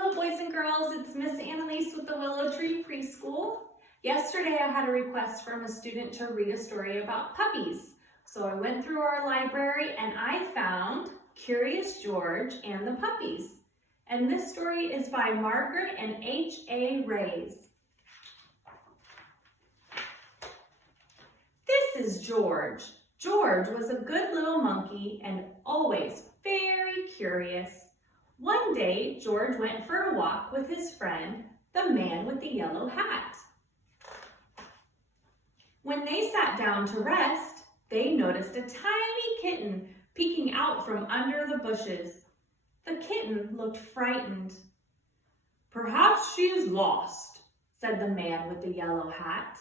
Hello, boys and girls. It's Miss Analiese with the Willow Tree Preschool. Yesterday, I had a request from a student to read a story about puppies. So I went through our library and I found Curious George and the Puppies. And this story is by Margaret and H.A. Rays. This is George. George was a good little monkey and always very curious. One day, George went for a walk with his friend, the man with the yellow hat. When they sat down to rest, they noticed a tiny kitten peeking out from under the bushes. The kitten looked frightened. "Perhaps she is lost," said the man with the yellow hat.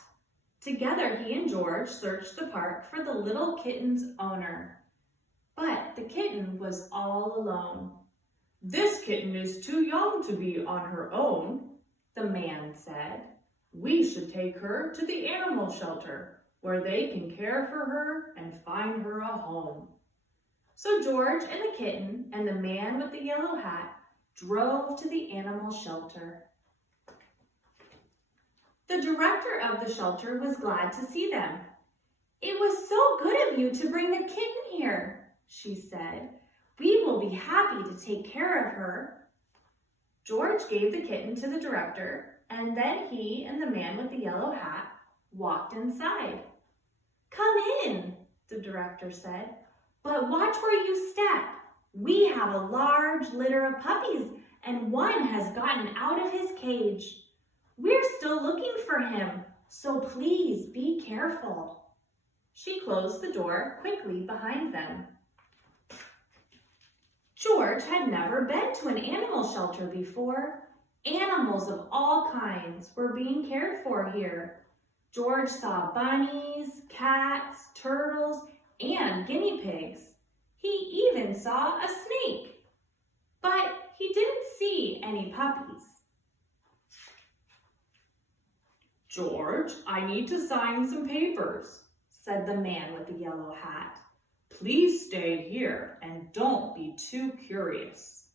Together, he and George searched the park for the little kitten's owner. But the kitten was all alone. "This kitten is too young to be on her own," the man said. "We should take her to the animal shelter, where they can care for her and find her a home." So George and the kitten and the man with the yellow hat drove to the animal shelter. The director of the shelter was glad to see them. "It was so good of you to bring the kitten here," she said. "We will be happy to take care of her." George gave the kitten to the director, and then he and the man with the yellow hat walked inside. "Come in," the director said, "but watch where you step. We have a large litter of puppies, and one has gotten out of his cage. We're still looking for him, so please be careful." She closed the door quickly behind them. George had never been to an animal shelter before. Animals of all kinds were being cared for here. George saw bunnies, cats, turtles, and guinea pigs. He even saw a snake, but he didn't see any puppies. "George, I need to sign some papers," said the man with the yellow hat. "Please stay here and don't be too curious."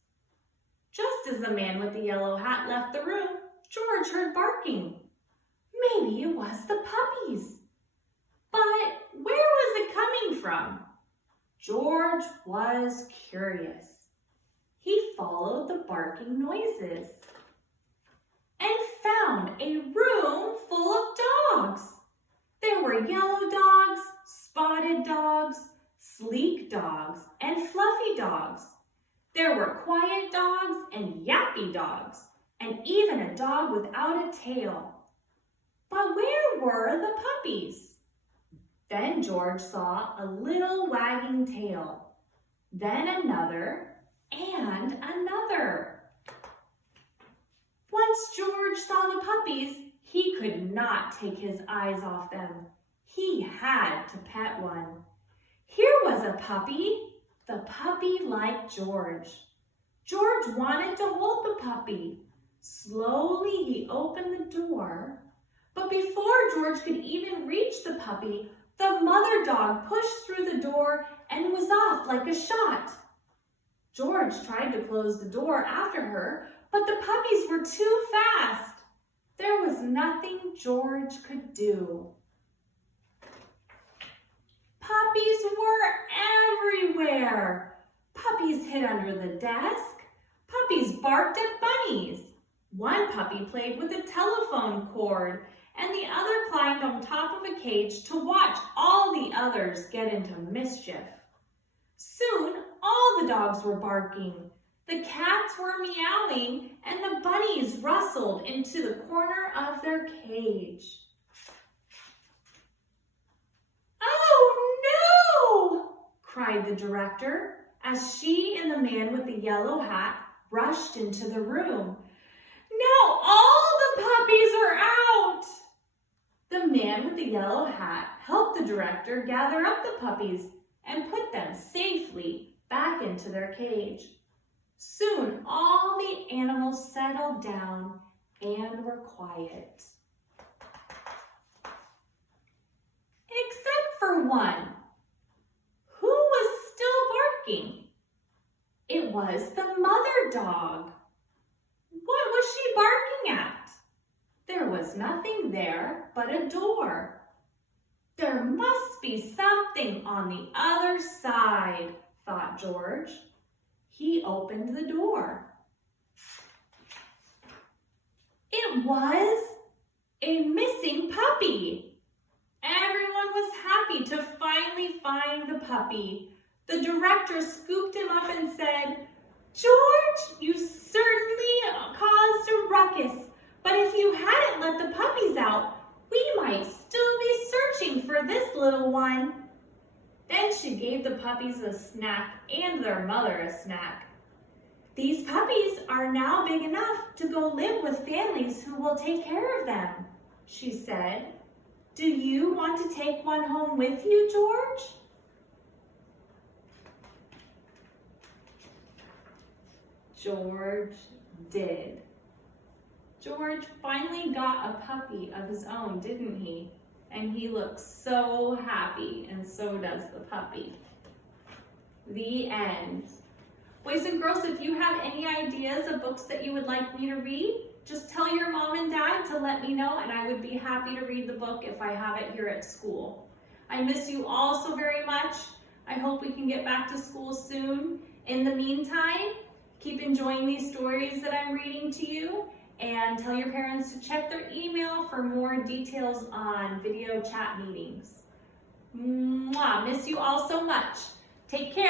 Just as the man with the yellow hat left the room, George heard barking. Maybe it was the puppies. But where was it coming from? George was curious. He followed the barking noises and found a room full of dogs. There were yellow dogs, spotted dogs, sleek dogs, and fluffy dogs. There were quiet dogs and yappy dogs, and even a dog without a tail. But where were the puppies? Then George saw a little wagging tail, then another, and another. Once George saw the puppies, he could not take his eyes off them. He had to pet one. Here was a puppy. The puppy liked George. George wanted to hold the puppy. Slowly he opened the door, but before George could even reach the puppy, the mother dog pushed through the door and was off like a shot. George tried to close the door after her, but the puppies were too fast. There was nothing George could do. Puppies were everywhere. Puppies hid under the desk. Puppies barked at bunnies. One puppy played with a telephone cord, and the other climbed on top of a cage to watch all the others get into mischief. Soon, all the dogs were barking. The cats were meowing, and the bunnies rustled into the corner of their cage. Cried the director as she and the man with the yellow hat rushed into the room. "Now all the puppies are out!" The man with the yellow hat helped the director gather up the puppies and put them safely back into their cage. Soon all the animals settled down and were quiet. Except for one. Who was still barking? It was the mother dog. she barking at? There was nothing there but a door. There must be something on the other side, thought George. He opened the door. It was a missing puppy. Everyone was happy to finally find the puppy. The director scooped him up and said, "George, you certainly caused a ruckus, but if you hadn't let the puppies out, we might still be searching for this little one." Then she gave the puppies a snack and their mother a snack. "These puppies are now big enough to go live with families who will take care of them," she said. "Do you want to take one home with you, George?" George did. George finally got a puppy of his own, didn't he? And he looks so happy, and so does the puppy. The end. Boys and girls, if you have any ideas of books that you would like me to read, just tell your mom and dad to let me know, and I would be happy to read the book if I have it here at school. I miss you all so very much. I hope we can get back to school soon. In the meantime, keep enjoying these stories that I'm reading to you, and tell your parents to check their email for more details on video chat meetings. Mwah, miss you all so much. Take care.